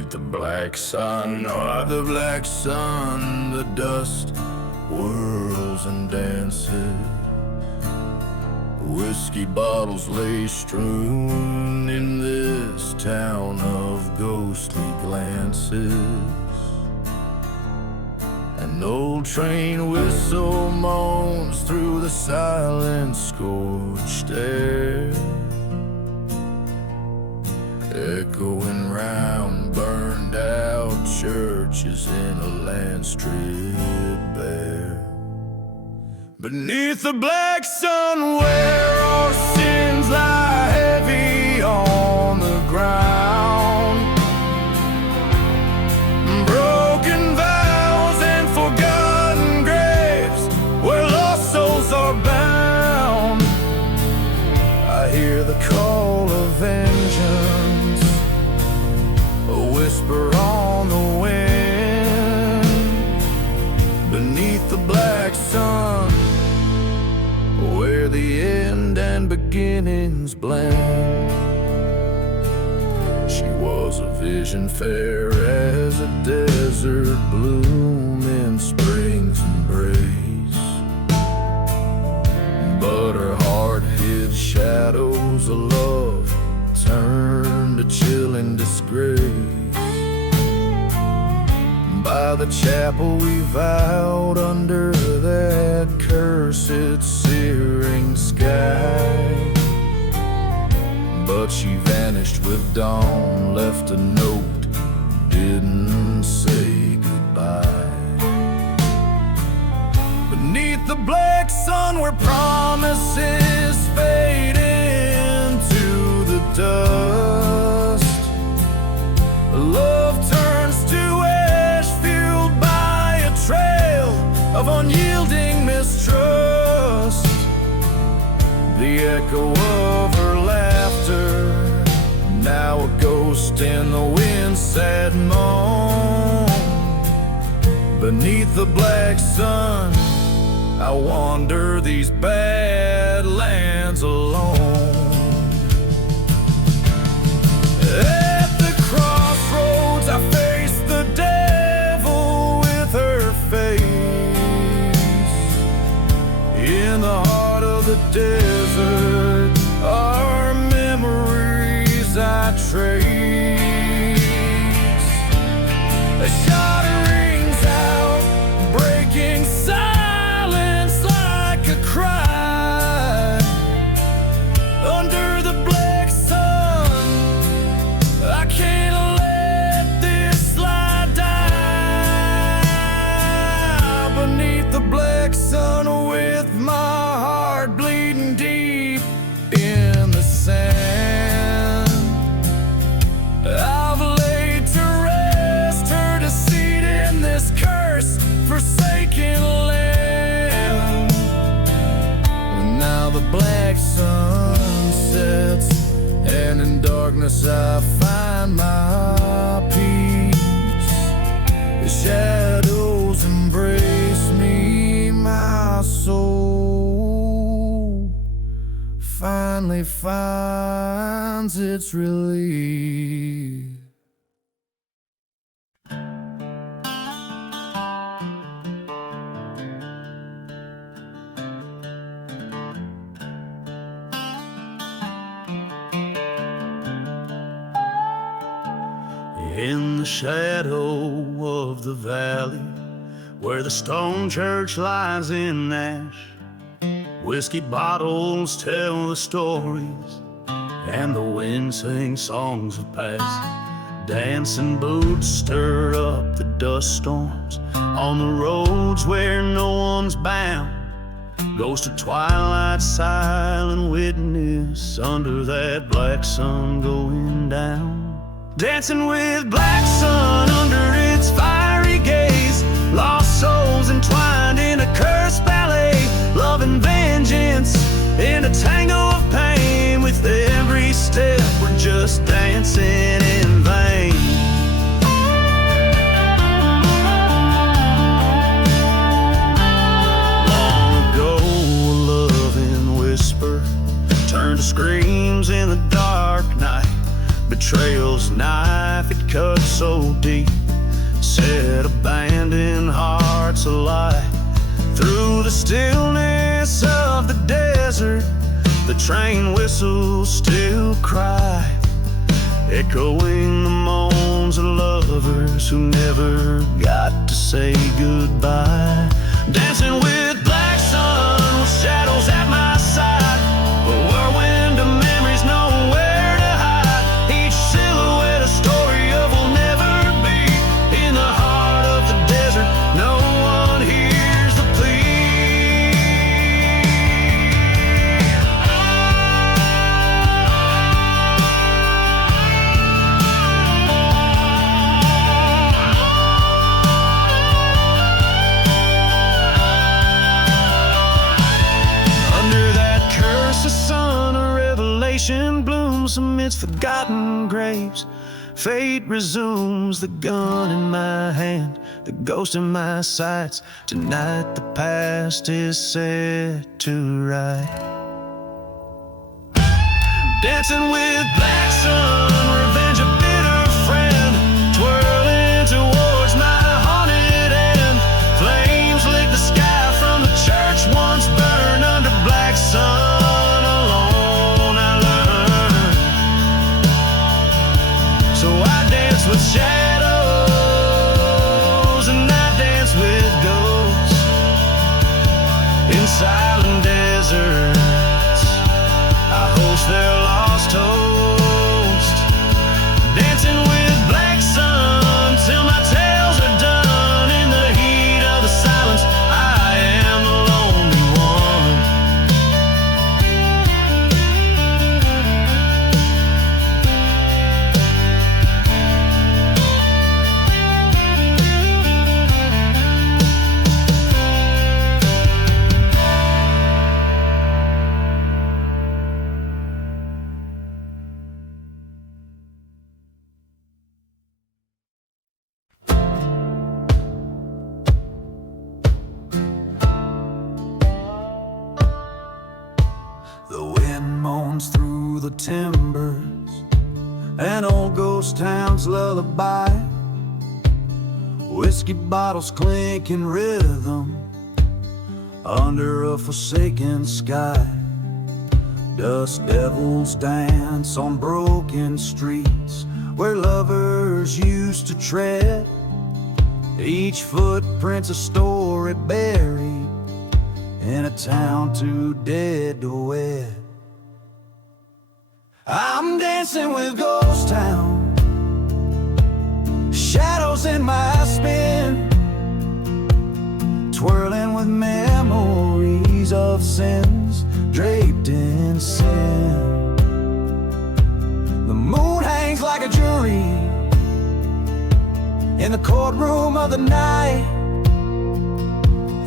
Beneath the black sun, oh, the black sun, the dust whirls and dances. Whiskey bottles lay strewn in this town of ghostly glances. An old train whistle moans through the silent scorched air, echoing round burned out churches in a land stripped bare. Beneath the black sun where our sins lie heavy on the ground, broken vows and forgotten graves where lost souls are bound. I hear the call of vengeance, a whisper on the wind. Beneath the black sun where the end and beginnings blend. She was a vision fair as a desert bloom in spring's embrace, but her heart hid shadows of love turned to chilling disgrace. By the chapel we vowed under that cursed searing sky, but she vanished with dawn, left a note, didn't say goodbye. Beneath the black sun where promises fade into the dust, love turns to ash fueled by a trail of unyielding mistrust. The echo of her laughter, now a ghost in the wind's sad moan. Beneath the black sun, I wander these bad lands alone. At the crossroads I face the devil with her face. In the heart of the desert, our memories I trace. A shot rings out, breaking silence like a cry. Under the black sun, I can't let this lie die. Beneath the black sun with my heart bleeding deep in the sand, I've laid to rest her deceit in this cursed, forsaken land. And now the black sun sets, and in darkness I find my peace. The shadows embrace me, my soul finally finds its relief. In the shadow of the valley where the stone church lies in ash, whiskey bottles tell the stories and the wind sings songs of past. Dancing boots stir up the dust storms on the roads where no one's bound. Goes to twilight, silent witness under that black sun going down. Dancing with black sun under its fiery gaze, lost souls entwined in a cursed ballet, love and vengeance in a tango of pain. With every step we're just dancing in vain. Long ago a loving whisper turned to screams in the dark night, betrayal's knife, it cut so deep, set abandoned hearts alight. Through the stillness of the desert, the train whistles still cry, echoing the moans of lovers who never got to say goodbye. Dancing with black sun, with shadows at my side, a whirlwind of memories, nowhere to hide. Each silhouette a story of will never be. In the heart of the desert, no one hears the plea. Under that curse, the sun of revelation blooms amidst forgotten graves. Fate resumes, the gun in my hand, the ghost in my sights. Tonight the past is set to right. Dancing with black sun, revenge a bitter friend, twirling towards my haunted end. Flames lick the sky from the church once burned. Under black sun alone I learned. So I dance with shadows and I dance with ghosts in silent deserts. I host their lost toast. Dancing with black sun till my tales are done. In the heat of the silence, I am the lonely one. The wind moans through the timbers, an old ghost town's lullaby. Whiskey bottles clink in rhythm under a forsaken sky. Dust devils dance on broken streets where lovers used to tread. Each footprint's a story buried in a town too dead to wed. I'm dancing with Ghost Town, shadows in my spin, twirling with memories of sins draped in sin. The moon hangs like a jury in the courtroom of the night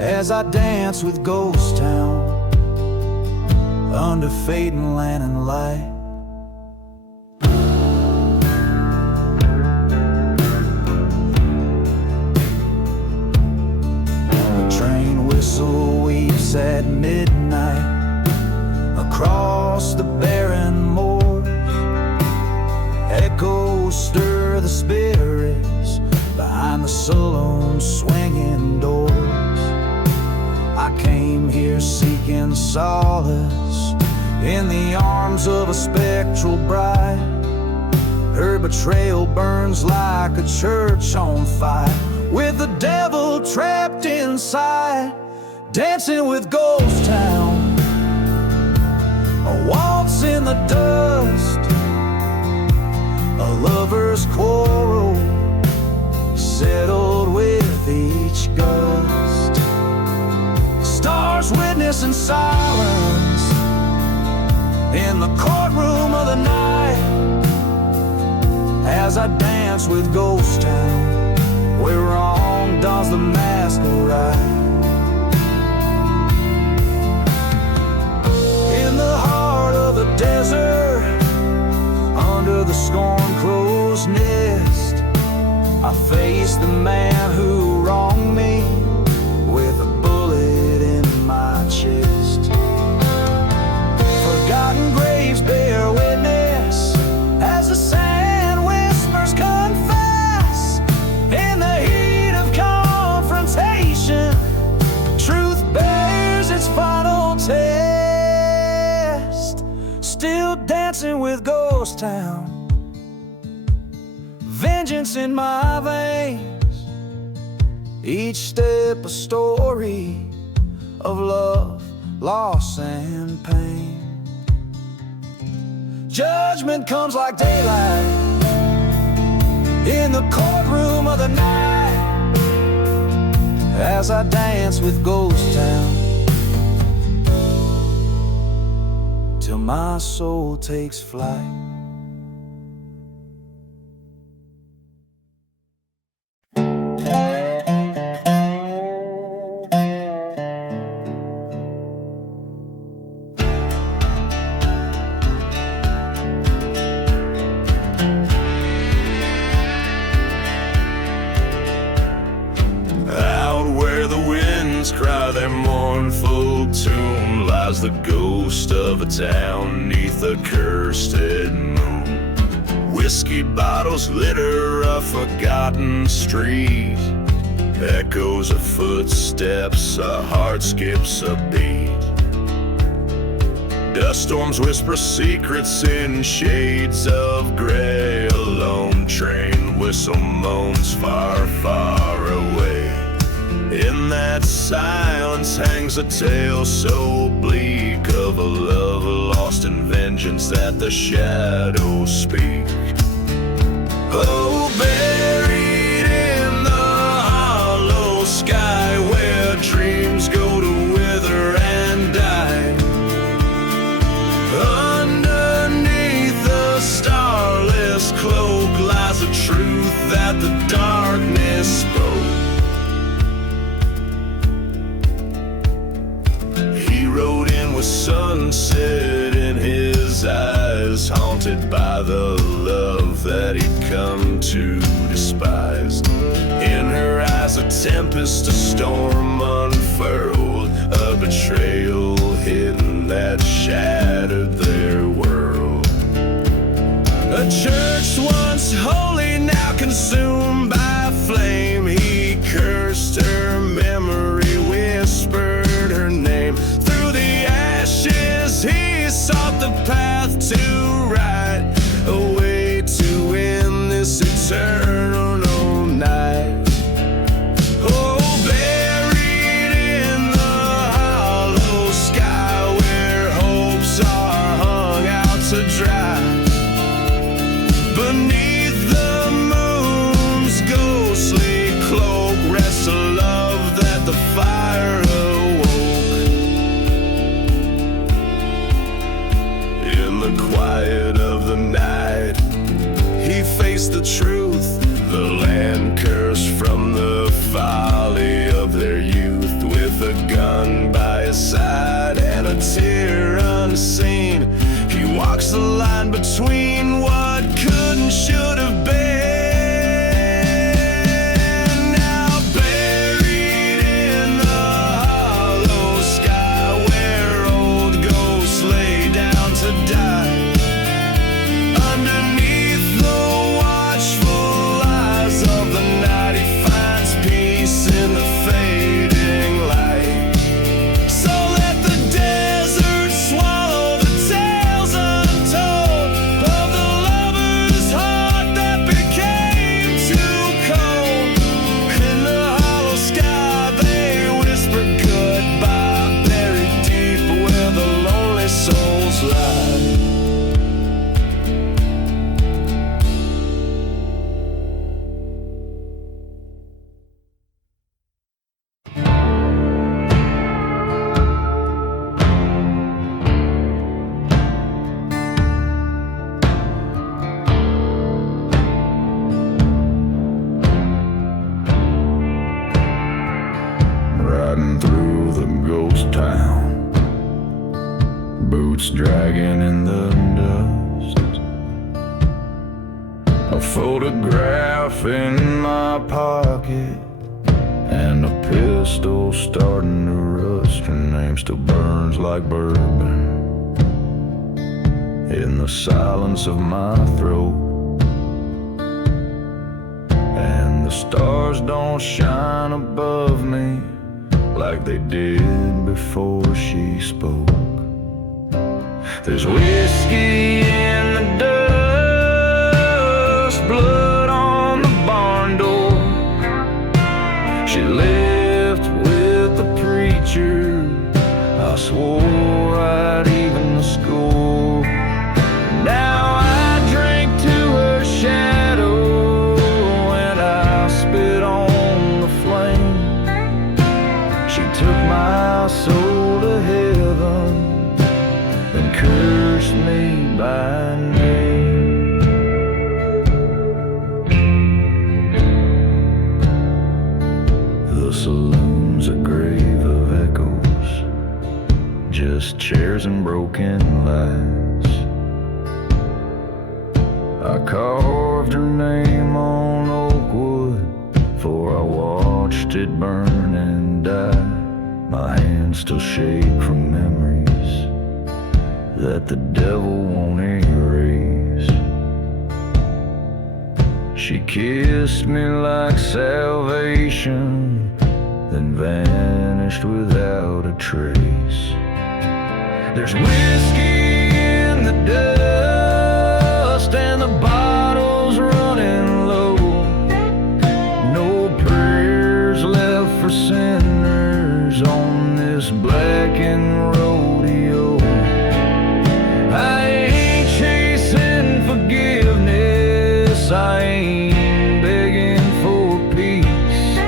as I dance with Ghost Town under fading lantern light. The train whistle weeps at midnight across the barren moors. Echoes stir the spirits behind the saloon's swinging doors. I came here seeking solace in the arms of a spectral bride. Her betrayal burns like a church on fire, with the devil trapped inside. Dancing with Ghost Town, a waltz in the dust, a lover's quarrel settled with each gust. Stars witness in silence in the courtroom of the night as I dance with Ghost Town, where wrong dons the mask of right. In the heart of the desert, under the scorn-closed nest, I face the man who wronged me with a bullet in my chest. Forgotten graves bear witness as the sand dancing with Ghost Town. Vengeance in my veins, each step a story of love, loss, and pain. Judgment comes like daylight in the courtroom of the night, as I dance with Ghost Town, till my soul takes flight. Cry their mournful tune, lies the ghost of a town neath the cursed moon. Whiskey bottles litter a forgotten street, echoes of footsteps, a heart skips a beat. Dust storms whisper secrets in shades of gray, a lone train whistle moans far, far away. In that silence hangs a tale so bleak of a love lost in vengeance that the shadows speak. Oh, buried in the hollow sky where dreams go to wither and die, underneath the starless cloak lies a truth that the darkness spoke. Sunset in his eyes, haunted by the love that he'd come to despise. In her eyes a tempest, a storm unfurled, a betrayal hidden that shattered their world. A church once holy, now consumed by flame. He cursed her memory, whispered her name. He sought the path to right, a way to end this eternal night. Oh, buried in the hollow sky where hopes are hung out to dry, beneath the moon's ghostly cloak rests a love that the fire quiet of the night. He faced the truth, the land cursed from the folly of their youth, with a gun by his side and a tear unseen. He walks the line between what could and should have been. Now buried in the hollow sky where old ghosts lay down to die, boots dragging in the dust, a photograph in my pocket, and a pistol starting to rust. Her name still burns like bourbon in the silence of my throat, and the stars don't shine above me like they did before she spoke. There's whiskey in right, even the score. Now I drink to her shadow and I spit on the flame. She took my soul to heaven and cursed me by name. The saloon's a grave of echoes, just chairs and broken lights. I carved her name on oak wood, for I watched it burn and die. My hands still shake from memories that the devil won't erase. She kissed me like salvation, then vanished without a trace. There's whiskey in the dust and the bottle's running low. No prayers left for sinners on this blackened rodeo. I ain't chasing forgiveness, I ain't begging for peace.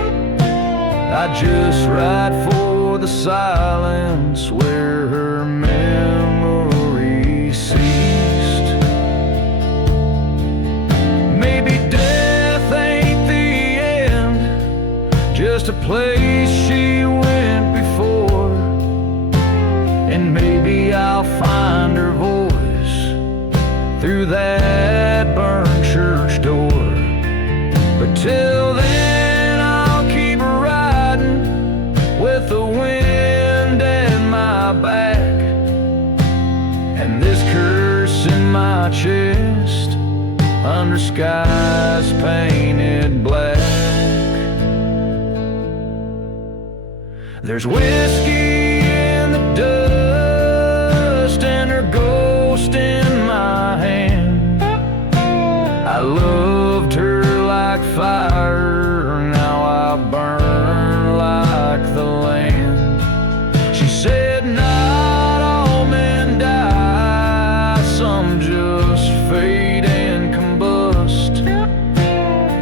I just ride for the silence where her memory ceased. Maybe death ain't the end, just a place she went before. And maybe I'll find her voice through that burned church door. But till then I'll keep riding with the wind at my back and this curse in my chest under skies painted black. There's whiskey in the dust and her ghost in my hand. I loved her like fire, now I burn like the land. She said not all men die, some just fade and combust.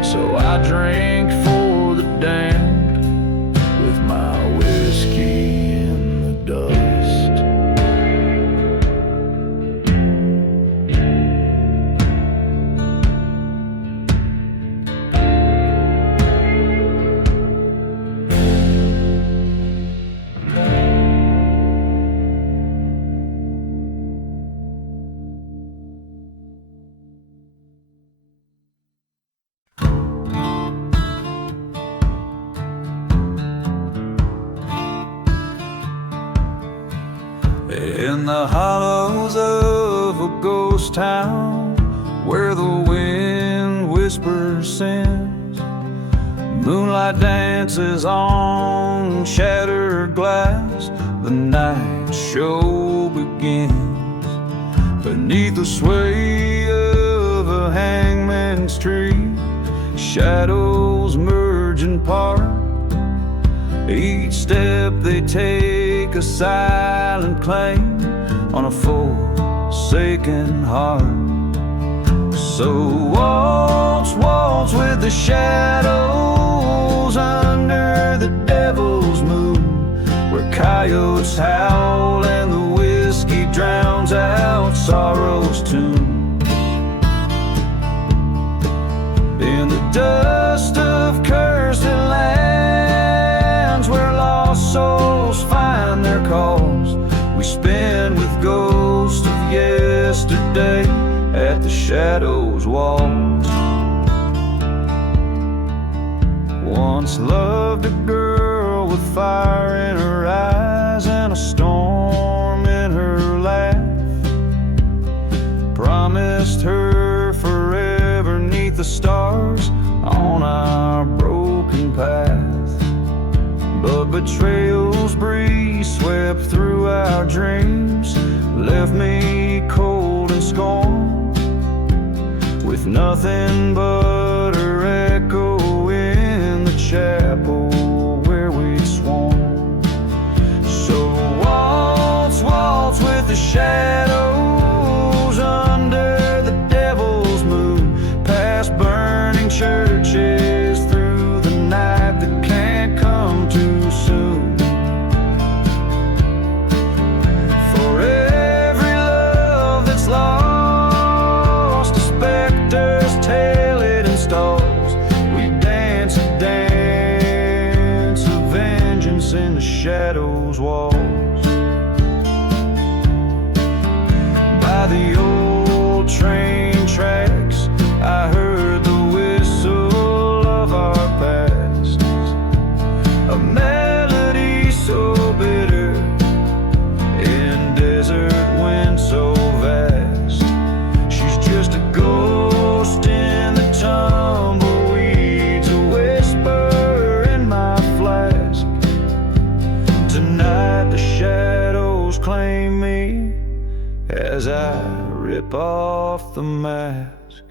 So I drank for the damned with my whiskey in the dust. In the hollows of a ghost town where the wind whispers sins, moonlight dances on shattered glass, the night show begins. Beneath the sway of a hangman's tree, shadows merge and part. Each step they take a silent claim on a forsaken heart. So waltz, waltz with the shadows under the devil's moon, where coyotes howl and the whiskey drowns out sorrow's tune. In the dust of cursed lands where lost souls find their cause, we spin with ghosts of yesterday at the shadows' walls. Once loved a girl with fire in her eyes and a storm in her laugh. Promised her forever 'neath the stars on our broken path. But betrayal's breeze swept through our dreams, left me cold and scorned, with nothing but her echo in the chapel where we'd sworn. So waltz, waltz the shadows under the devil's moon, past burning churches through the night that can't come too soon. For every love that's lost, a specter's tale it installs. We dance a dance of vengeance in the shadows' walls. By the old train tracks, I heard the whistle of our past, a melody so bitter in desert wind so vast. She's just a ghost in the tumbleweeds, a whisper in my flask. Tonight the shadows claim me as I rip off the mask.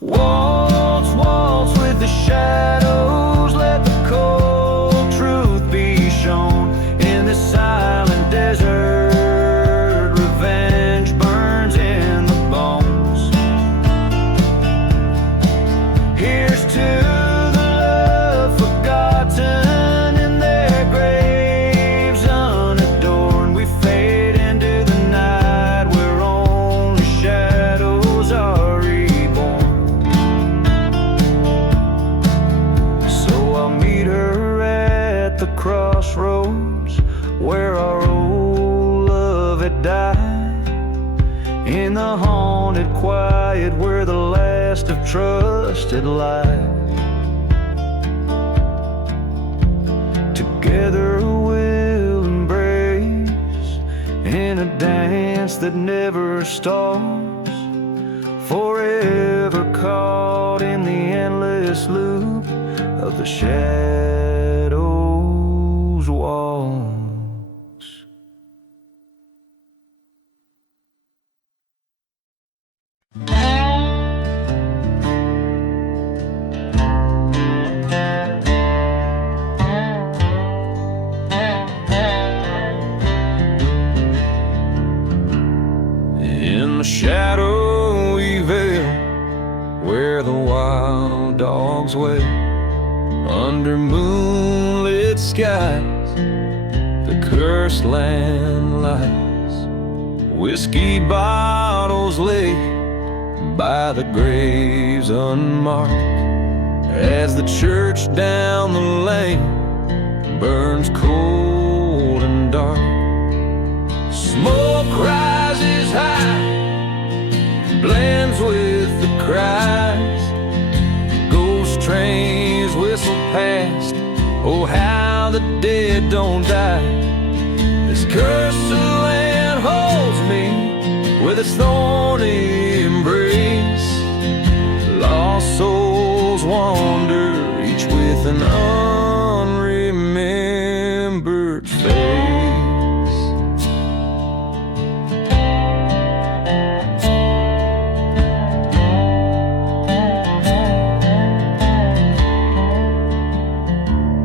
Waltz, waltz with the shadows, let the cold truth be shown. In this silent desert, revenge burns in the bones. Here's to the love forgotten in their graves unadorned. We fade into the night where only shadows are reborn. So I'll meet her at the crossroads where our old love had died, in the haunted quiet where the last of trust had lied. Together we'll embrace in a dance that never stalls, forever caught in the endless loop of the shadows' walls. In the shadowy vale where the wild dogs wail, under moonlit skies the cursed land lies. Whiskey bottles lay by the graves unmarked, as the church down the lane burns cold and dark. Smoke rises high, blends with the cries. Ghost trains whistle past, oh how the dead don't die. This cursed land holds me with its thorny embrace. Lost souls wander, each with an unremembered face.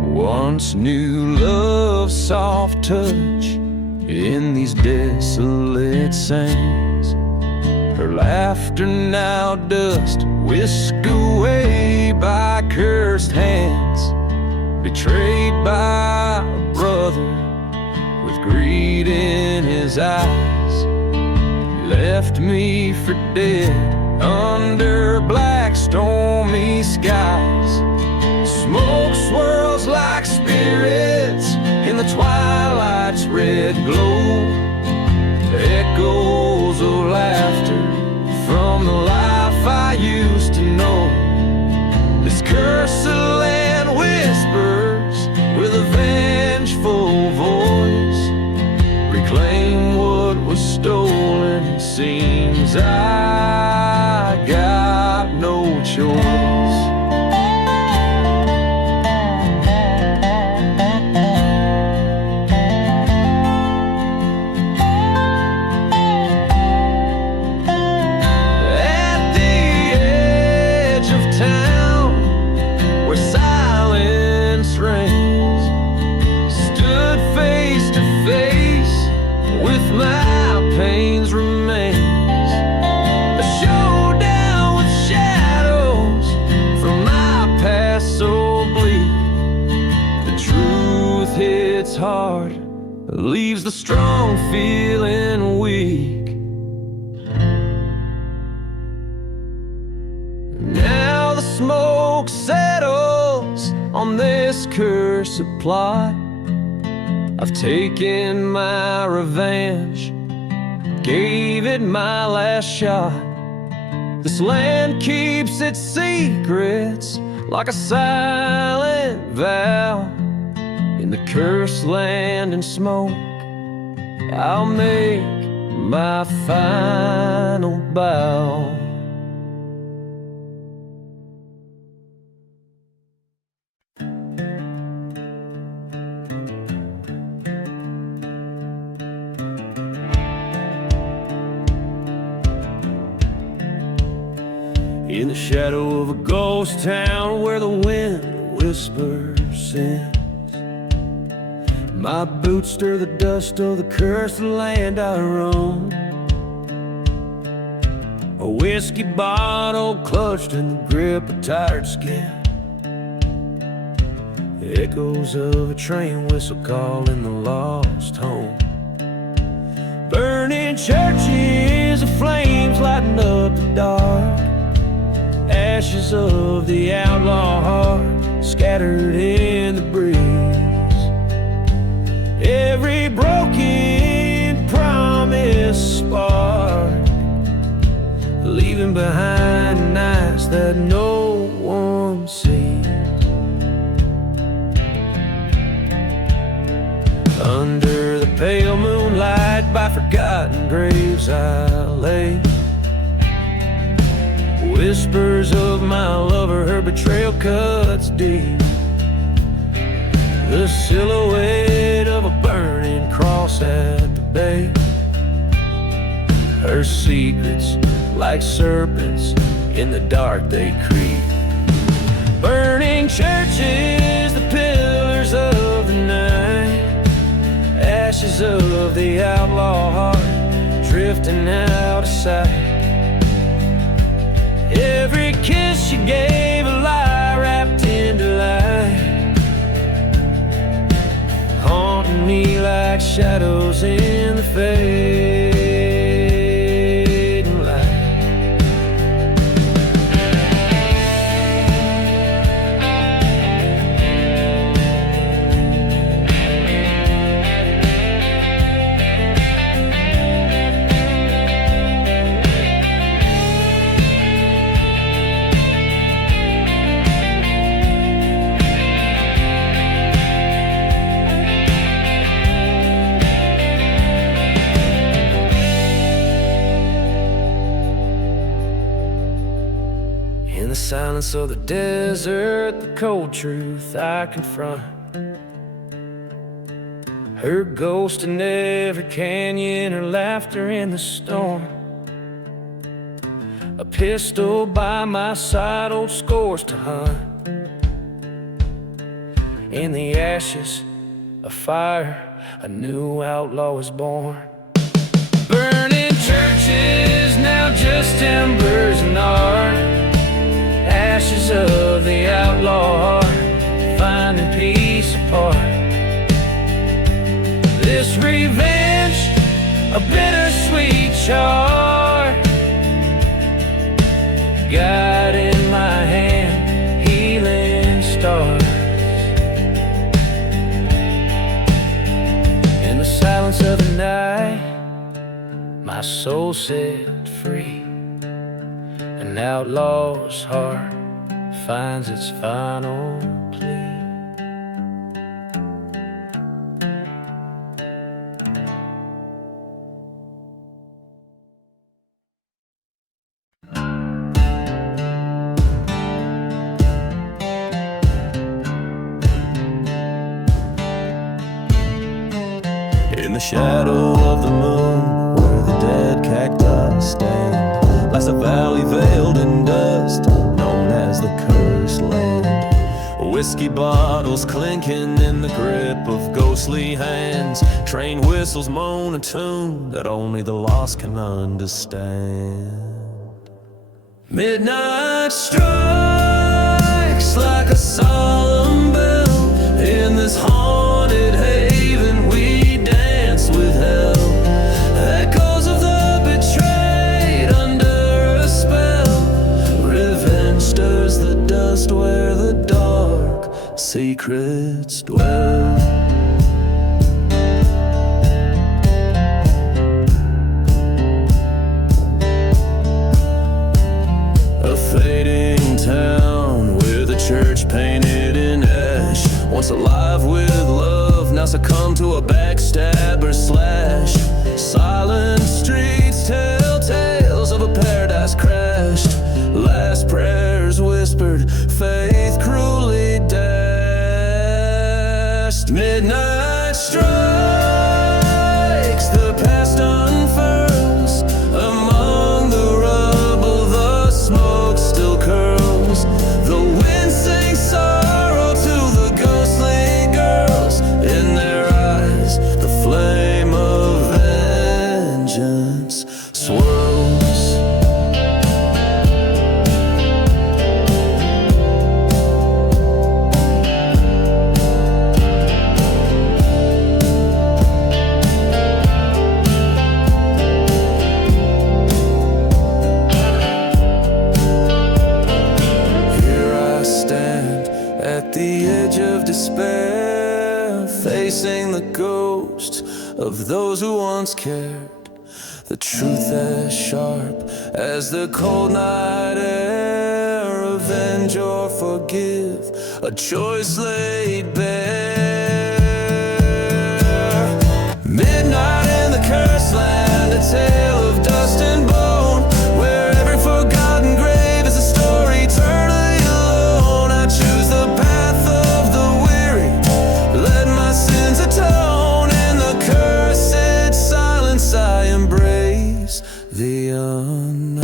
Once knew love's soft touch in these desolate sands. Her laughter now dust whisked away by cursed hands. Betrayed by a brother with greed in his eyes, he left me for dead under black stormy skies. Smoke swirls like spirits in the twilight's red glow. Echoes of laughter from the life I used to know. This cursed land whispers with a vengeful voice. Reclaim what was stolen, it seems I got no choice. With my leaves the strong feeling weak. Now the smoke settles on this cursed plot. I've taken my revenge, gave it my last shot. This land keeps its secrets like a silent vow. In the cursed land and smoke, I'll make my final bow. In the shadow of a ghost town where the wind whispers sins, my boots stir the dust of the cursed land I roam. A whiskey bottle clutched in the grip of tired skin, the echoes of a train whistle calling the lost home. Burning churches of flames lighting up the dark, ashes of the outlaw heart scattered in the breeze. Every broken promise spark, leaving behind nights that no one sees. Under the pale moonlight by forgotten graves I lay, whispers of my lover, her betrayal cuts deep. The silhouette of a burning cross at the base, her secrets like serpents in the dark they creep. Burning churches, the pillars of the night, ashes of the outlaw heart drifting out of sight. Every kiss you gave a lie wrapped in delight, haunting me like shadows in the fading light. In the silence of the desert, the cold truth I confront, her ghost in every canyon, her laughter in the storm. A pistol by my side, old scores to hunt. In the ashes of fire, a new outlaw is born. Burning churches, now just embers and art, ashes of the outlaw heart, finding peace apart. This revenge, a bittersweet chart, guide in my hand, healing stars. In the silence of the night, my soul set free, an outlaw's heart finds its final plea. In the shadow of the moon, where the dead cacti stand, lies a valley veiled in dust, known as the cursed land. Whiskey bottles clinking in the grip of ghostly hands, train whistles moan a tune that only the lost can understand. Midnight strikes like a solemn bell in this haunted haven we dance. secrets dwell. A fading town with a church painted in ash, once alive with love, now succumb to a backstabber slash. Silent streets tell tales of a paradise crashed, last prayers whispered, faith cruelly dashed. Midnight strikes, the past unfurls, among the rubble the smoke still curls. The wind sings sorrow to the ghostly girls, in their eyes the flame of vengeance swirls. At the edge of despair, facing the ghosts of those who once cared. The truth as sharp as the cold night air. Avenge or forgive, a choice laid bare. Midnight in the cursed land, a tale of dust and bone, where every forgotten grave is a story eternally alone. I choose the path of the weary, let my sins atone. In the cursed silence I embrace the unknown.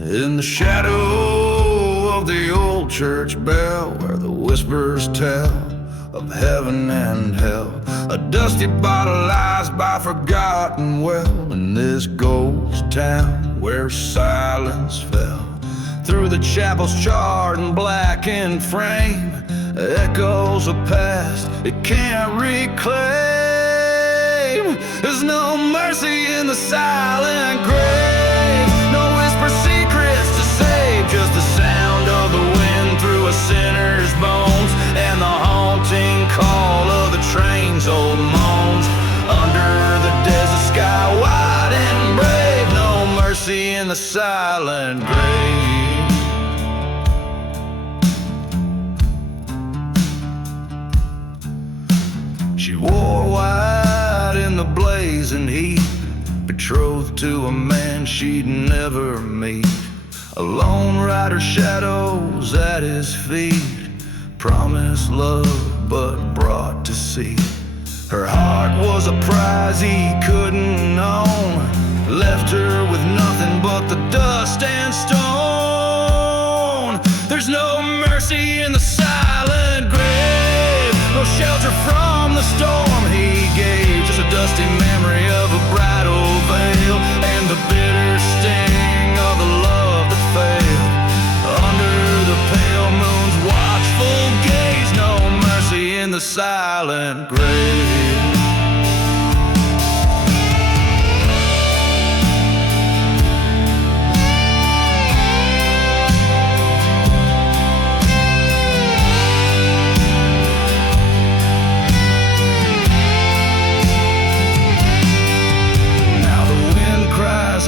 In the shadow of the old church bell, where the whispers tell of heaven and hell, a dusty bottle lies by forgotten well. In this ghost town where silence fell, through the chapel's charred and blackened frame, echoes of past it can't reclaim. There's no mercy in the silent grave, no whisper secrets to save, just the sound of the wind through a sinner's bones, and the haunting call of the train's old moans. Under the desert sky wide and brave, no mercy in the silent grave. She wore white in the blazing heat, betrothed to a man she'd never meet. A lone rider shadows at his feet, promised love but brought deceit. Her heart was a prize he couldn't own, left her with nothing but the dust and stone. There's no mercy in the silent grave, no shelter from the storm he gave, just a dusty memory of a bridal veil, and the bitter sting of the love that failed. Under the pale moon's watchful gaze, no mercy in the silent grave.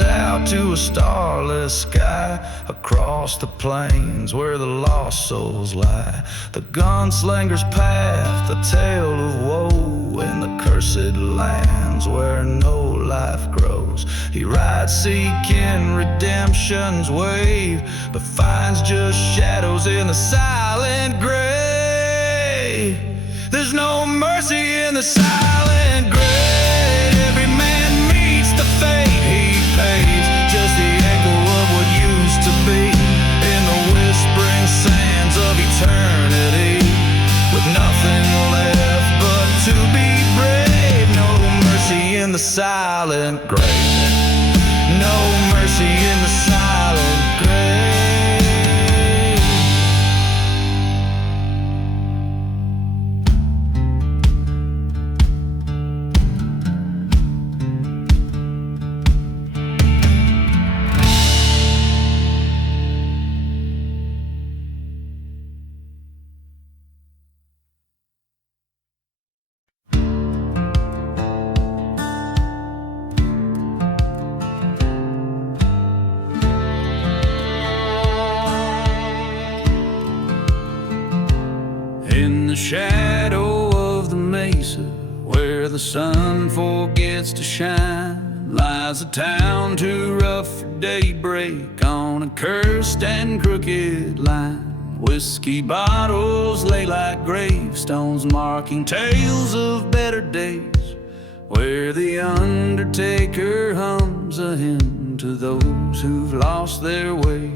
Out to a starless sky, across the plains where the lost souls lie. The gunslinger's path, the tale of woe, in the cursed lands where no life grows. He rides seeking redemption's wave, but finds just shadows in the silent grave. There's no mercy in the silent grave. Every man meets the fate he pays, just the echo of what used to silent grave. No mercy in the silent grave. In the shadow of the mesa, where the sun forgets to shine, lies a town too rough for daybreak on a cursed and crooked line. Whiskey bottles lay like gravestones, marking tales of better days, where the undertaker hums a hymn to those who've lost their way.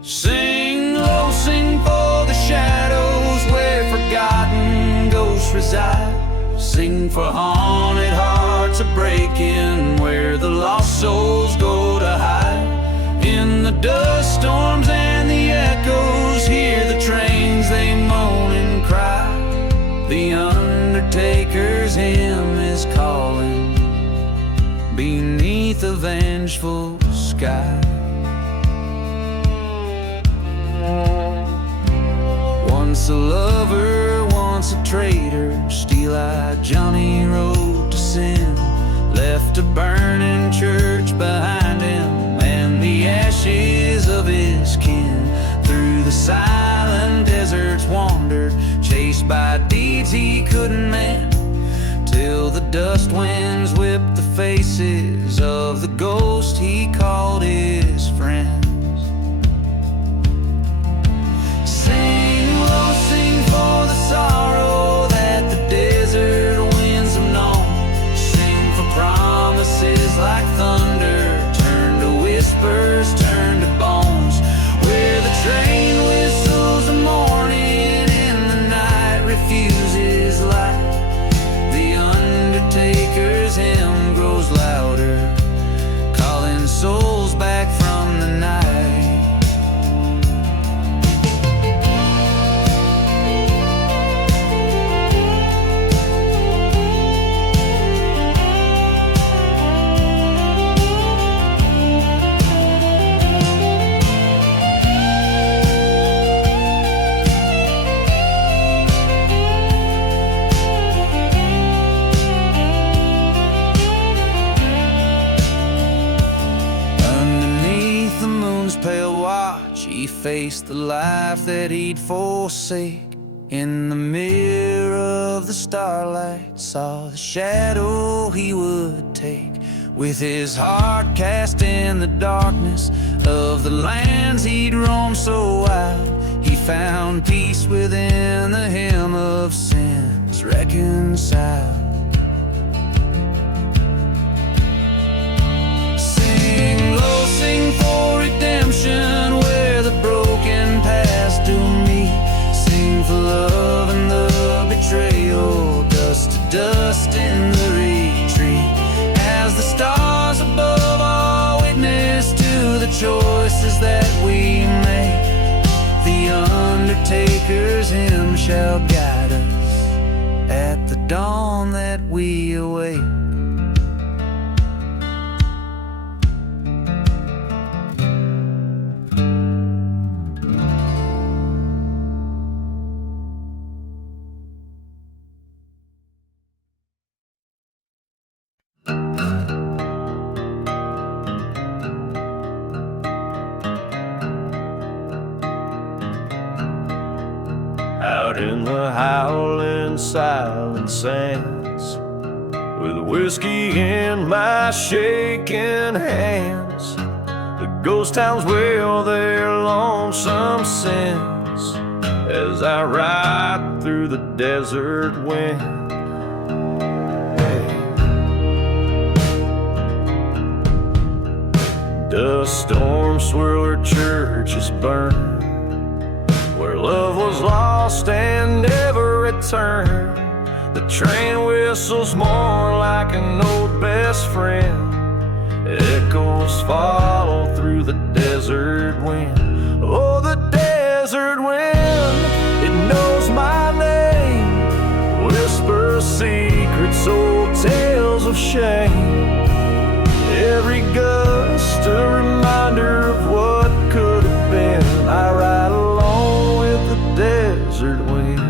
Sing, oh, sing for the shadows where forgotten ghosts reside. Sing for haunted hearts a-breaking where the lost souls go to hide. In the dust storms and the echoes, hear the trains, they moan and cry. The undertaker's hymn is calling beneath a vengeful sky. Once a lover, once a traitor, steel-eyed Johnny rode to sin, left a burning church behind him and the ashes of his kin. Through the silent deserts wandered, chased by deeds he couldn't mend, till the dust winds whipped the faces of the ghost he called his friends. For the sorrow that the desert winds have known, sing for promises like thunder, turn to whispers, turn to bones, where the train whistles a morning and the night refuses light. The undertaker's hymn grows louder, calling souls back from the night. He faced the life that he'd forsake. In the mirror of the starlight, saw the shadow he would take. With his heart cast in the darkness of the lands he'd roamed so wild, he found peace within the hymn of sins reconciled. Sing low, sing for redemption, where the broken past do meet. Sing for love and the betrayal, dust to dust in the retreat. As the stars above are witness to the choices that we make, the undertaker's hymn shall guide us at the dawn that we await. Out in the howling silent sands, with whiskey in my shaking hands, the ghost towns wail their lonesome sins as I ride through the desert wind. Dust storms swirl where churches burn, where love was lost and never returned. The train whistles more like an old best friend. Echoes follow through the desert wind. Oh, the desert wind, it knows my name. Whispers secrets, old tales of shame. Every gust a reminder of what could have been. I ride along with the desert wind.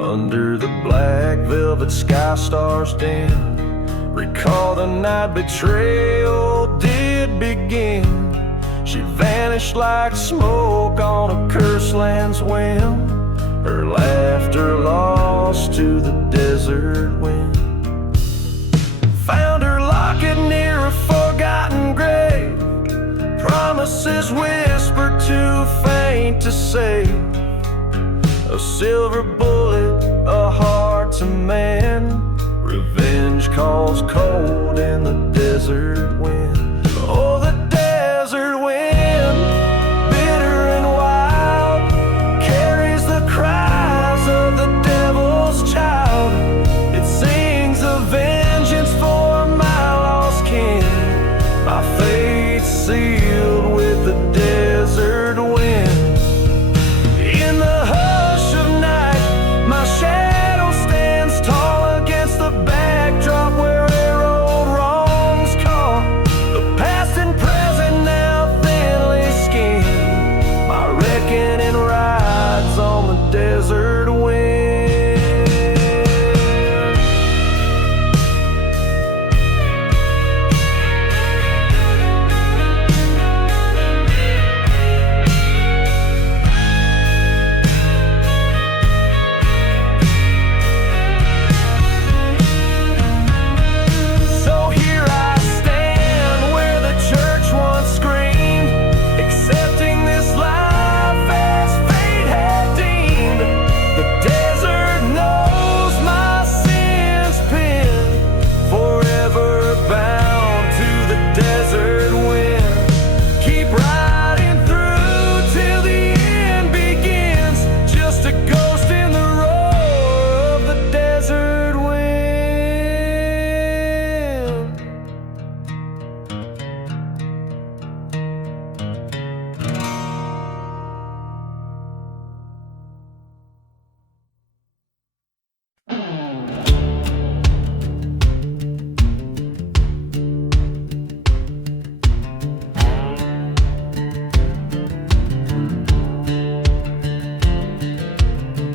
Under the black velvet sky stars dim, recall the night betrayal did begin. She vanished like smoke on a cursed land's whim, her laughter lost to the desert wind. Found her locket near a forgotten grave, promises whispered too faint to say. A silver bullet, a heart to mend. Revenge calls cold in the desert wind. Oh, the desert wind, bitter and wild, carries the cries of the devil's child. It sings a vengeance for my lost kin. My fate sealed with the desert wind. In the hush of night, my shadow stands tall against the backdrop where old wrongs call. The past and present now thinly skinned. My reckoning rides on the desert wind. So here I stand where the church once screamed, accepting this life as fate had deemed. The desert knows my sins pinned, forever bound to the desert wind. Keep riding through till the end begins, just a ghost in the roar of the desert wind.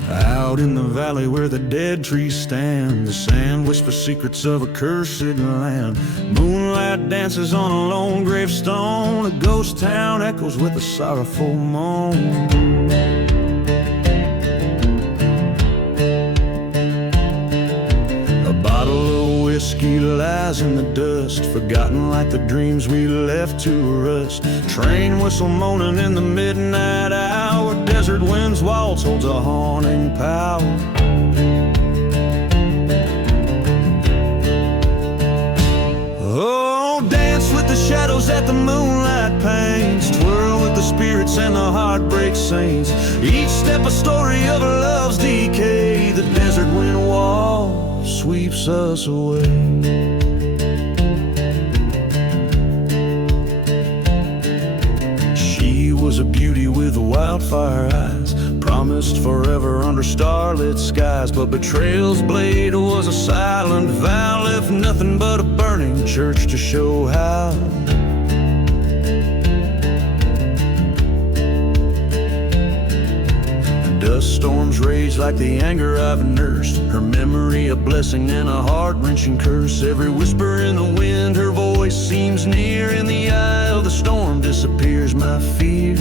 Out in the valley where the dead trees stand, the sand whispers secrets of a cursed land. Moonlight dances on a lone gravestone, a ghost town echoes with a sorrowful moan. A bottle of whiskey lies in the dust, forgotten like the dreams we left to rust. Train whistle moaning in the midnight hour, desert wind's waltz holds a haunting power. Oh, dance with the shadows that the moonlight paints, twirl with the spirits and the heartbreak saints. Each step a story of a love's decay, the desert wind wall sweeps us away. She was a beauty with wildfire eyes, promised forever under starlit skies. But betrayal's blade was a silent vow, left nothing but a burning church to show how. Dust storms rage like the anger I've nursed, her memory a blessing and a heart-wrenching curse. Every whisper in the wind, her voice seems near. In the eye of the storm disappears my fear.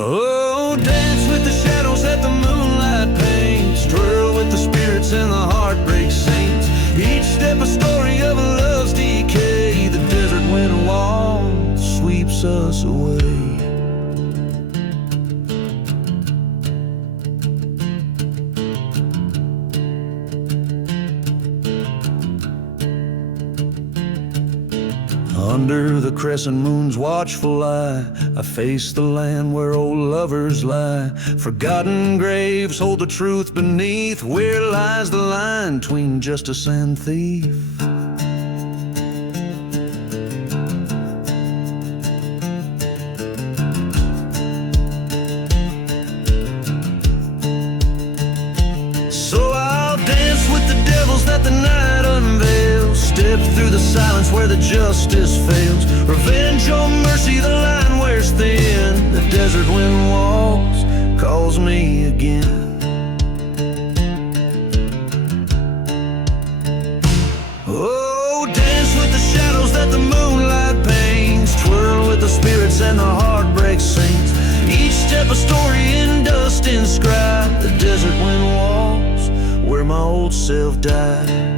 Oh, dance with the shadows that the moonlight paints, twirl with the spirits and the heartbreak saints. Each step a story of a love's decay, the desert wind wall sweeps us away. Under the crescent moon's watchful eye, I face the land where old lovers lie. Forgotten graves hold the truth beneath. Where lies the line between justice and thief? So I'll dance with the devils that the night unveils. Step through the silence where the justice fails. Revenge or mercy, the line wears thin. The desert wind walks, calls me again. Oh, dance with the shadows that the moonlight paints. Twirl with the spirits and the heartbreak saints. Each step a story in dust inscribed. The desert wind walks where my old self died.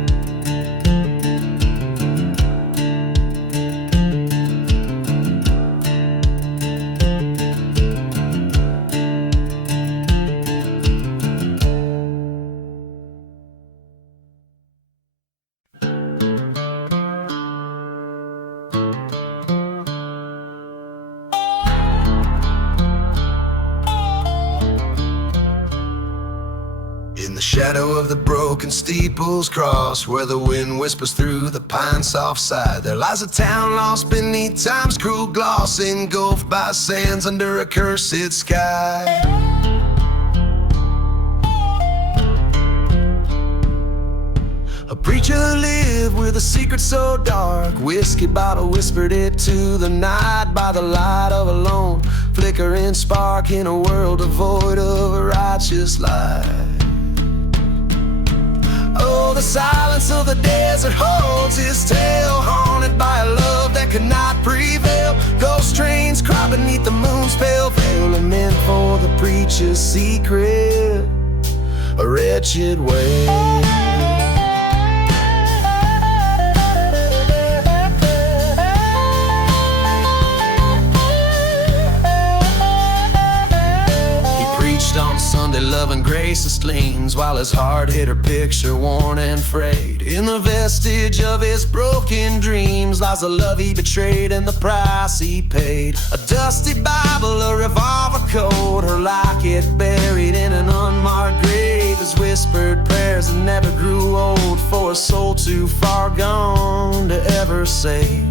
In the shadow of the broken steeples cross, where the wind whispers through the pine soft side, there lies a town lost beneath time's cruel gloss, engulfed by sands under a cursed sky. A preacher lived with a secret so dark, whiskey bottle whispered it to the night by the light of a lone flickering spark in a world devoid of a righteous light. Oh, the silence of the desert holds his tale, haunted by a love that could not prevail. Ghost trains cry beneath the moon's pale veil, and meant for the preacher's secret, a wretched wail. On Sunday, love and grace sustains, while his heart hid her picture worn and frayed. In the vestige of his broken dreams lies the love he betrayed and the price he paid. A dusty Bible, a revolver code, her locket buried in an unmarked grave. His whispered prayers that never grew old, for a soul too far gone to ever save.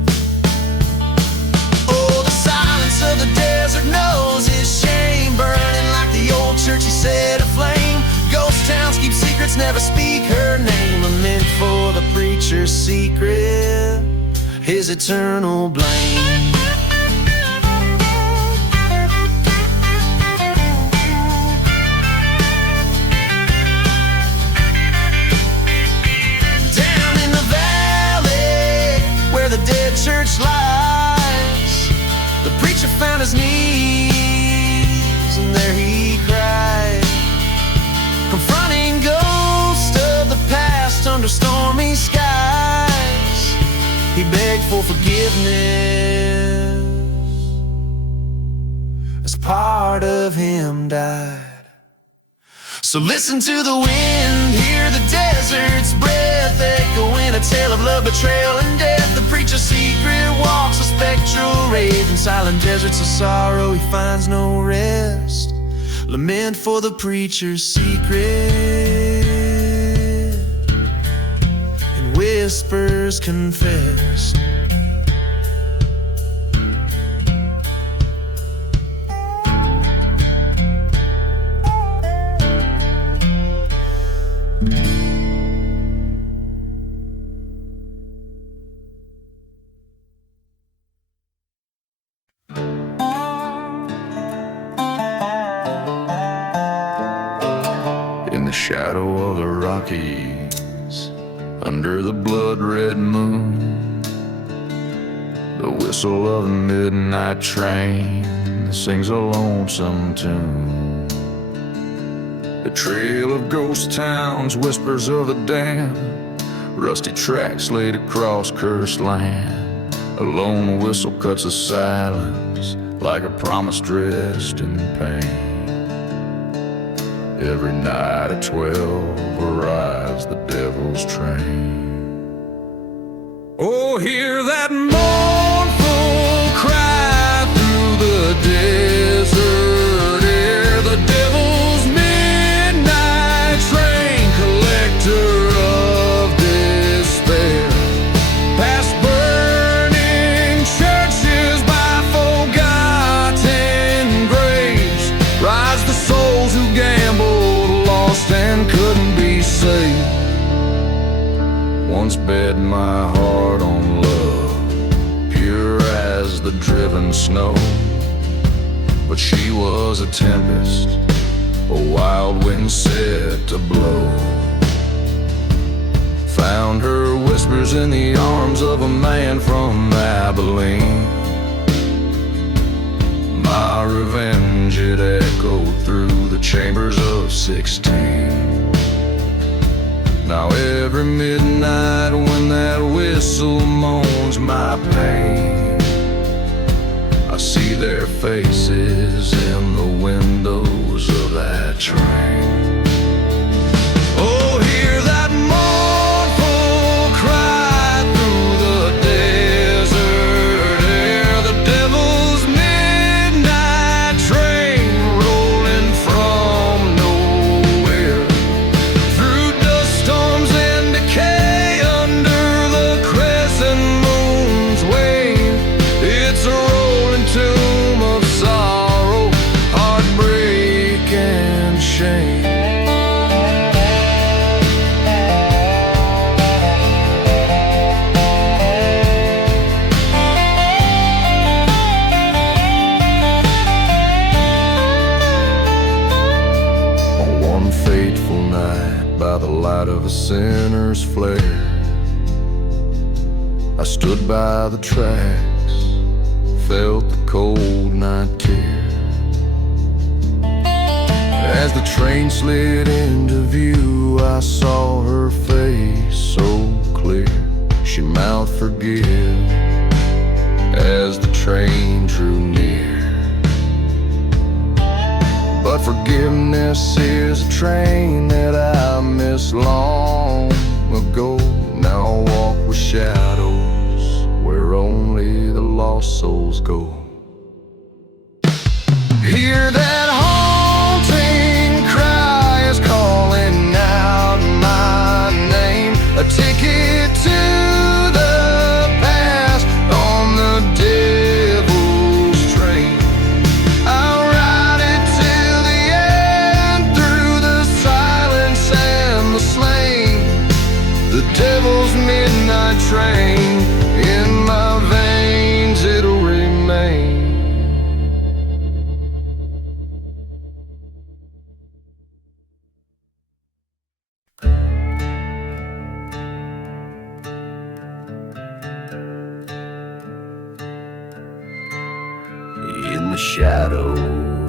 Oh, the silence of the desert knows his shame, burning like the old church he set aflame. Ghost towns keep secrets, never speak her name. A meant for the preacher's secret, his eternal blame. Down in the valley where the dead church lies, the preacher found his knees, and there he cried, confronting ghosts of the past under stormy skies. He begged for forgiveness as part of him died. So listen to the wind, hear the desert's breath, echoing a tale of love, betrayal, and death. The preacher's secret walks a spectral rave in silent deserts of sorrow. He finds no rest. Lament for the preacher's secret, and whispers confess. In the shadow of the Rockies, under the blood-red moon, the whistle of the midnight train sings a lonesome tune. The trail of ghost towns, whispers of the damned, rusty tracks laid across cursed land. A lone whistle cuts the silence like a promise dressed in pain. Every night at 12 arrives the devil's train. Oh, hear that moan bet my heart on love, pure as the driven snow. But she was a tempest, a wild wind set to blow. Found her whispers in the arms of a man from Abilene. My revenge, it echoed through the chambers of 16. Now every midnight when that whistle moans my pain, I see their faces in the windows of that train. Oh, hear that mournful cry through the desert air, the devil's midnight train rolling from nowhere, through dust storms and decay under the crescent moon's wave. It's a rolling tomb of sorrow, heartbreak and shame. On one fateful night, by the light of a sinner's flare, I stood by the tracks, felt the cold night tear. As the train slid into view, I saw her face so clear. She mouthed forgive as the train drew near. But forgiveness is a train that I missed long ago. Now I walk with shadows where only the lost souls go. Hear that haunting cry is calling out my name, a ticket to the past on the devil's train. I'll ride it till the end, through the silence and the slain. The devil's midnight train, in my veins it'll remain. In the shadow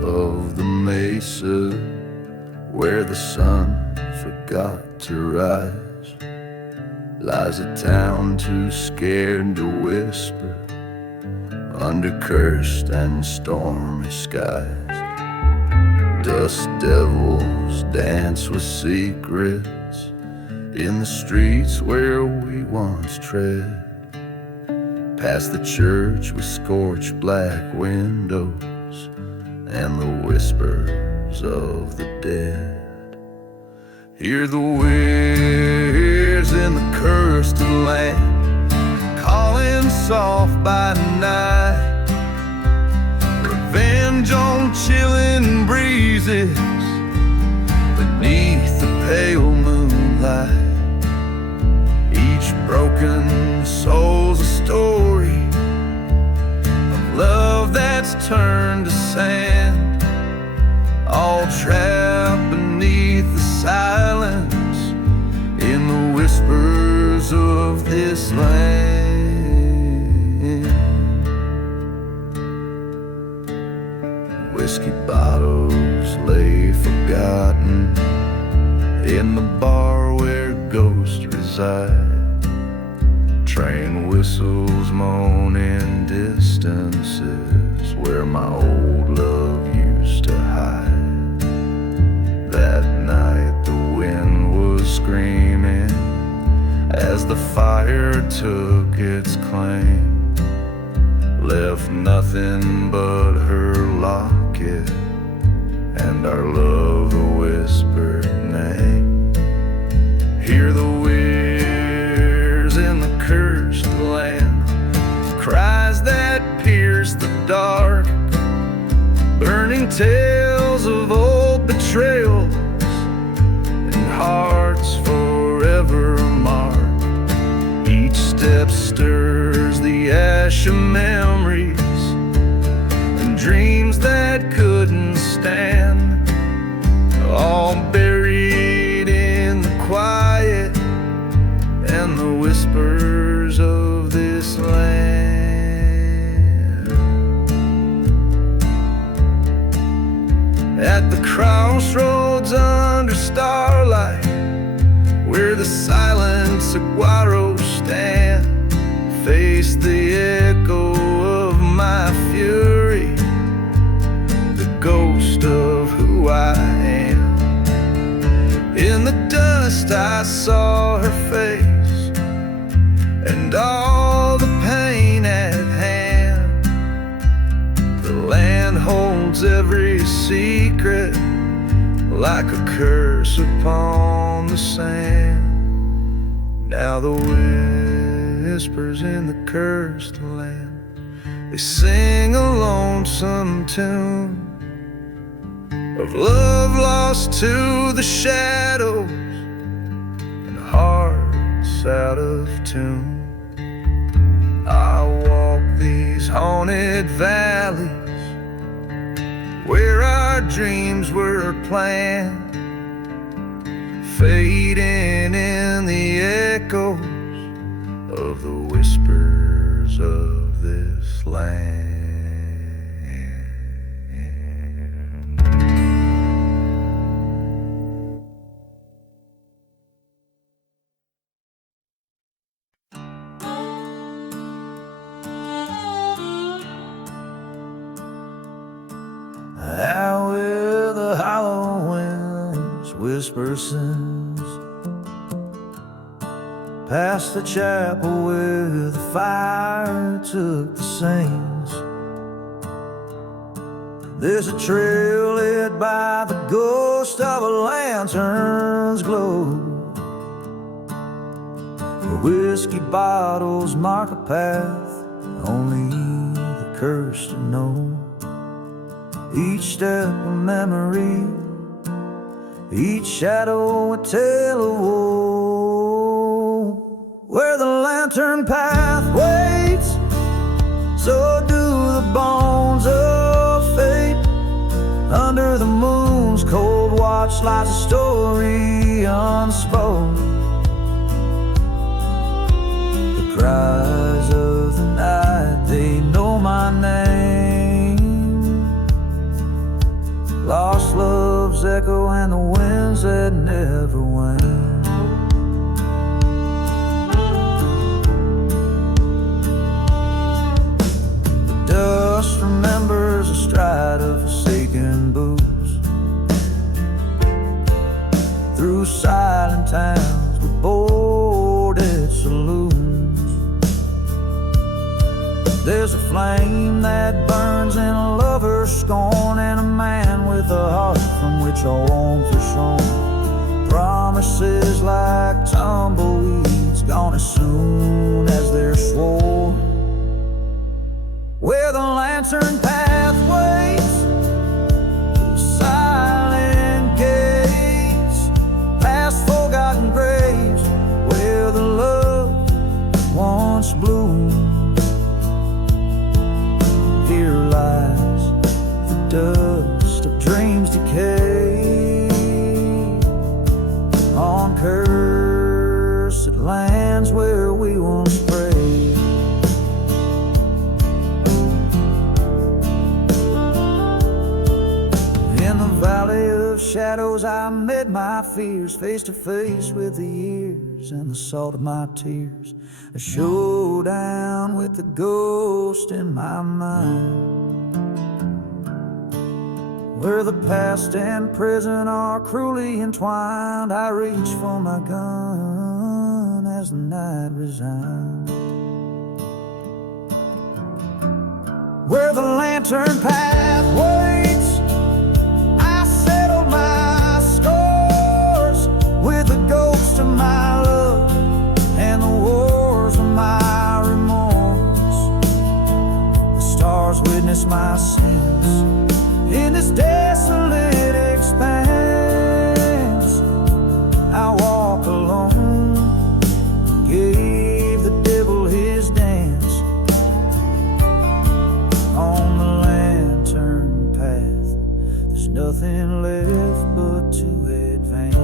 of the mesa, where the sun forgot to rise, lies a town too scared to whisper, under cursed and stormy skies. Dust devils dance with secrets in the streets where we once tread, past the church with scorched black windows and the whispers of the dead. Hear the winds in the cursed land, calling soft by night, revenge on chilling breezes beneath the pale moonlight. Each broken soul's a story of love that's turned to sand, all trapped beneath the silence in the whispers of this land. Whiskey bottles lay forgotten in the bar where ghosts reside. Train whistles moan in distances where my old love used to hide. That night the wind was screaming as the fire took its claim, left nothing but her locket and our love a whispered name. Hear the weirs in the cursed land, cries that pierce the dark, burning tales of old betrayals and hearts forever marked rehash of memories and dreams that couldn't stand, all buried in the quiet and the whispers of this land. At the crossroads under starlight, where the silent saguaros stand, face the echo of my fury, the ghost of who I am. In the dust I saw her face and all the pain at hand. The land holds every secret like a curse upon the sand. Now the whispers in the cursed land, they sing a lonesome tune of love lost to the shadows and hearts out of tune. I walk these haunted valleys where our dreams were planned, fading in the echoes of the whispers of this land. Out where the hollow winds whisper sins, past the chapel where the fire took the saints, there's a trail lit by the ghost of a lantern's glow, where whiskey bottles mark a path only the cursed know. Each step a memory, each shadow a tale of woe. Where the lantern path waits, so do the bones of fate. Under the moon's cold watch lies a story unspoken. The cries of the night, they know my name. Lost love's echo and the winds that never wane. The dust remembers a stride of forsaken boots through silent towns with boarded saloons. There's a flame that burns in a lover's scorn, and a man with a heart from which all warmth is shown. Promises like tumbleweeds, gone as soon as they're swore. Where the lantern path waits, silent gates, past forgotten graves, where the love once bloomed. Here lies the dust of dreams decay on cursed lands where we once prayed. In the valley of shadows I met my fears, face to face with the years and the salt of my tears. A showdown with the ghost in my mind, where the past and present are cruelly entwined. I reach for my gun as the night resigns. Where the lantern path waits, I settle my scores with the ghost of my love and the wars of my remorse. The stars witness my sins in this desolate expanse. I walk alone, gave the devil his dance, nothing left but to advance.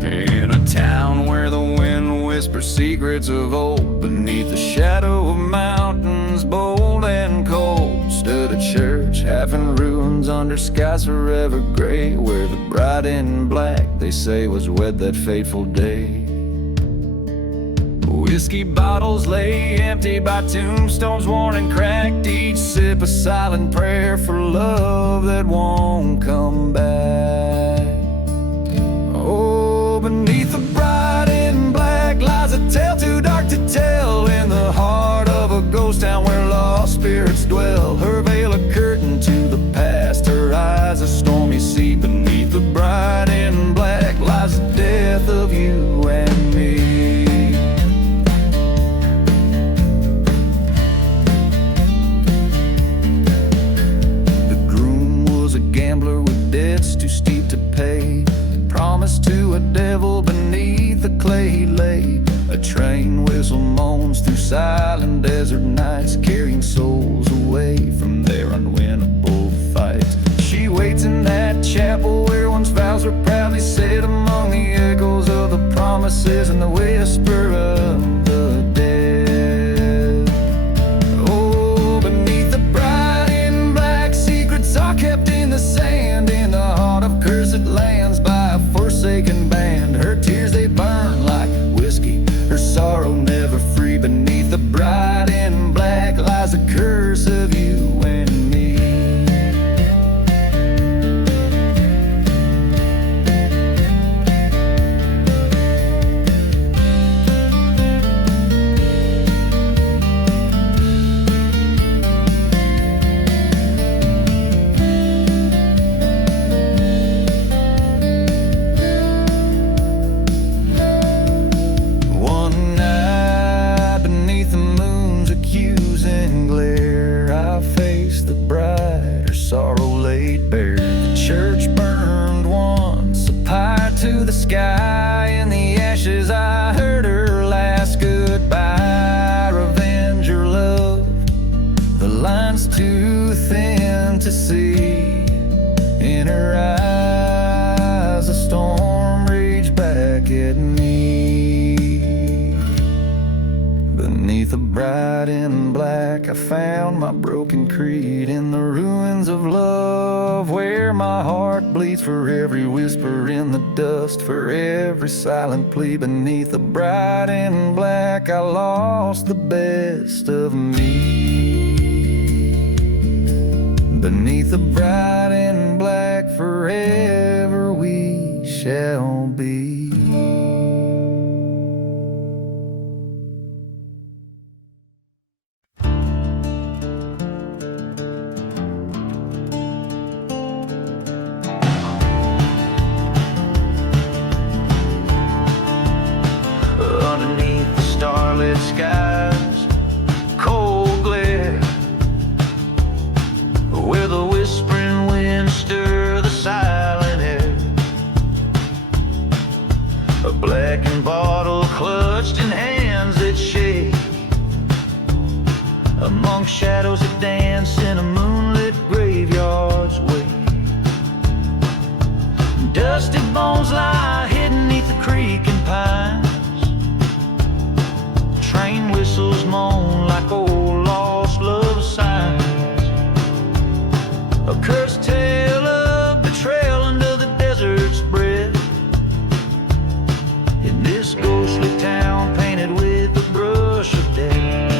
In a town where the wind whispers secrets of old, beneath the shadow of mountains bold and cold, stood a church half in ruins under skies forever gray, where the bride in black, they say, was wed that fateful day. Whiskey bottles lay empty by tombstones worn and cracked, each sip a silent prayer for love that won't come back. Oh, beneath the bride in black lies a tale too dark to tell, in the heart of a ghost town where lost spirits dwell. Her veil a curtain to the past, her eyes a stormy sea. Beneath the bride in black lies the death of you and me. Gambler with debts too steep to pay, promised to a devil beneath the clay lay. A train whistle moans through silent desert nights, carrying souls away from their unwinnable fights. She waits in that chapel where once vows were proudly said, among the echoes of the promises and the whisper of the dead. Oh, beneath the bride in black, secrets are kept in the sand, in the heart of cursed lands by a forsaken band. Her tears they burn like whiskey, her sorrow never free. Beneath the bride in black lies the curse of you and me. Sorrow laid bare, the church burned once, a pyre to the sky. In the ashes I heard her last goodbye. Revenge your love, the line's too thin to see. In her eyes a storm raged back at me. Beneath a bride in black I found my broken creed, in the ruins of love where my heart bleeds, for every whisper in the dust, for every silent plea. Beneath the bride in black I lost the best of me. Beneath the bride in black forever we shall be. Starlit skies, cold glare, where the whispering winds stir the silent air. A blackened bottle clutched in hands that shake, among shadows that dance in a moonlit graveyard's wake. Dusty bones lie hidden neath the creaking pines, train whistles moan like old lost love signs. A cursed tale of betrayal under the desert's breath, in this ghostly town painted with the brush of death.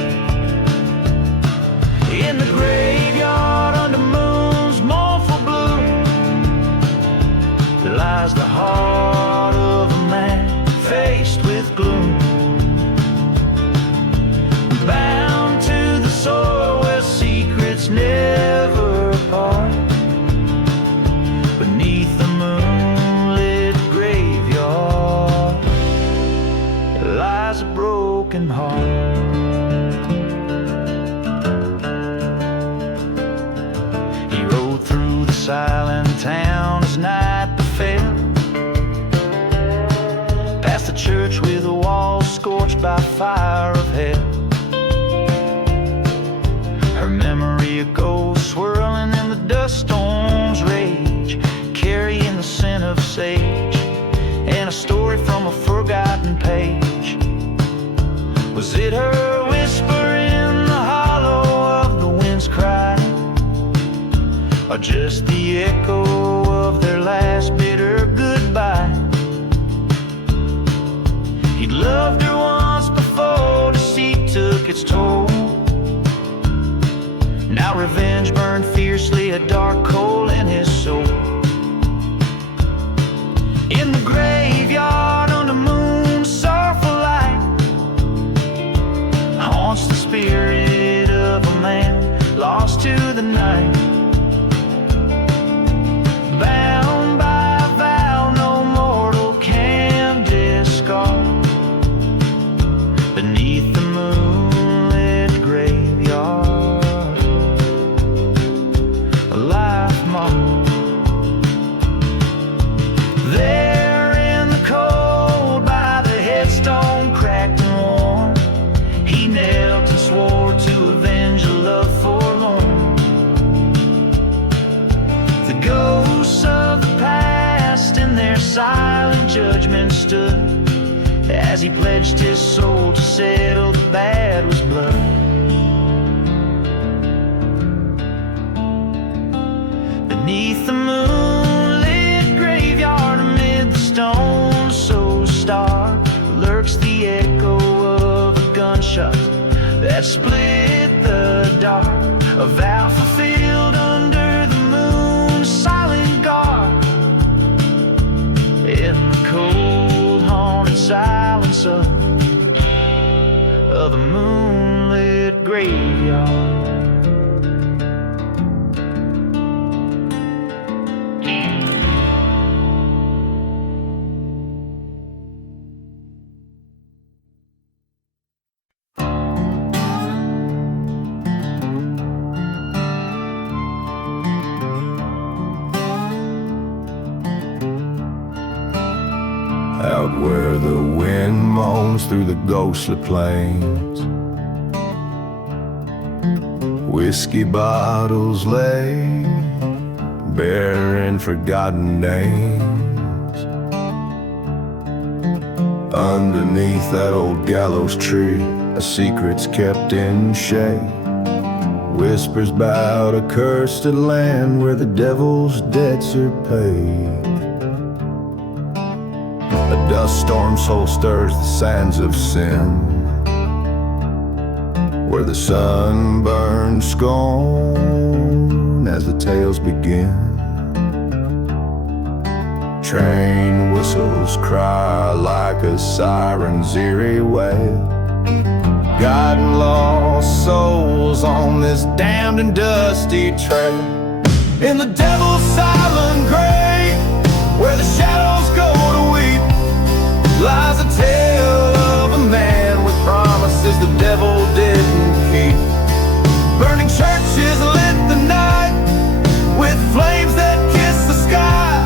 In the graveyard under moon's mournful blue lies the heart church with a wall scorched by fire of hell. Her memory a ghost swirling in the dust storm's rage, carrying the scent of sage and a story from a forgotten page. Was it her whisper in the hollow of the wind's cry, or just the echo of their last bitter goodbye? He'd loved her once before deceit took its toll. Now revenge burned fiercely, a dark coal in his soul. In the graveyard under moon's sorrowful light haunts the spirit of a man lost to the night. Bound by a vow no mortal can discard, beneath the moonlit graveyard, a life mark. There in the cold by the headstone cracked and worn, he knelt and swore to avenge a love forlorn. The ghosts of the past in their silent judgment stood as he pledged his soul to settle the bad was blood. Beneath the moonlit graveyard amid the stones so stark lurks the echo of a gunshot that split the dark, a vow fulfilled under the moon's silent guard. In the cold haunted silence of the moonlit graveyard. Out where the wind moans through the ghostly plains, whiskey bottles lay, bearing forgotten names. Underneath that old gallows tree, a secret's kept in shade. Whispers bout a cursed land where the devil's debts are paid. A dust storm soul stirs the sands of sin, where the sun burns scorn as the tales begin. Train whistles cry like a siren's eerie wail, guiding lost souls on this damned and dusty trail. In the devil's silent grave, where the shadows go to weep, lies a tale of a man with promises the devil didn't keep. Burning churches lit the night with flames that kiss the sky,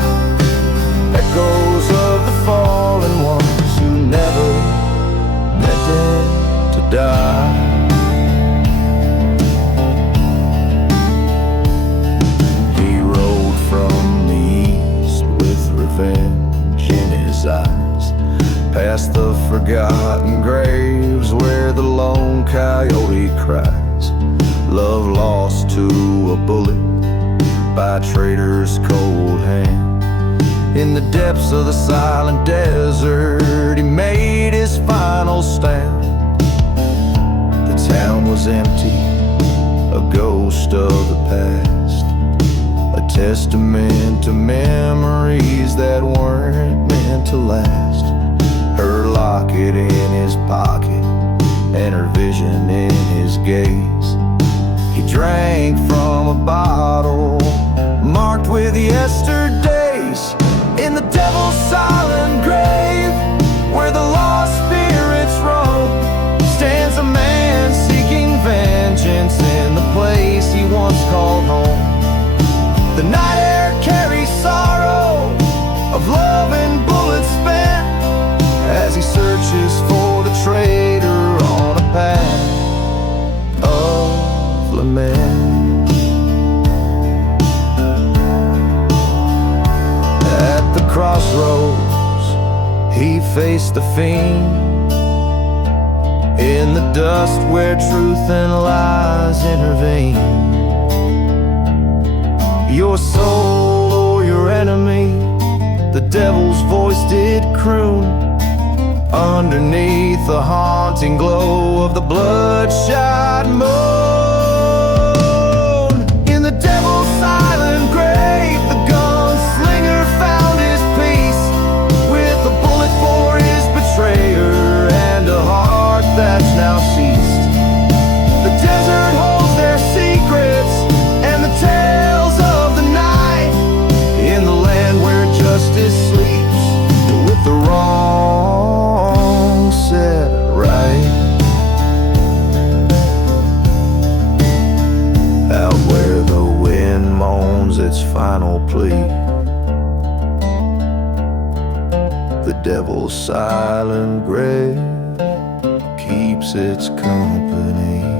echoes of the fallen ones who never meant it to die. He rode from the east with revenge in his eyes, past the forgotten graves where the lone coyote cries. Love lost to a bullet by a traitor's cold hand. In the depths of the silent desert, he made his final stand. The town was empty, a ghost of the past, a testament to memories that weren't meant to last. Her locket in his pocket and her vision in his gaze. He drank from a bottle marked with yesterdays. In the devil's silent grave, where the lost spirits roam, stands a man seeking vengeance in the place he once called home. The night air carries sorrow of love and bullets spent as he he faced the fiend in the dust where truth and lies intervene. Your soul or your enemy, the devil's voice did croon underneath the haunting glow of the bloodshot moon. In the devil's silent grave, the gunslinger found his peace with a bullet for his betrayer and a heart that's now ceased. The desert holds their secrets and the tales of the night in the land where justice sleeps with the wrong set right. Out where the wind moans its final plea, the devil's silent grave keeps its company.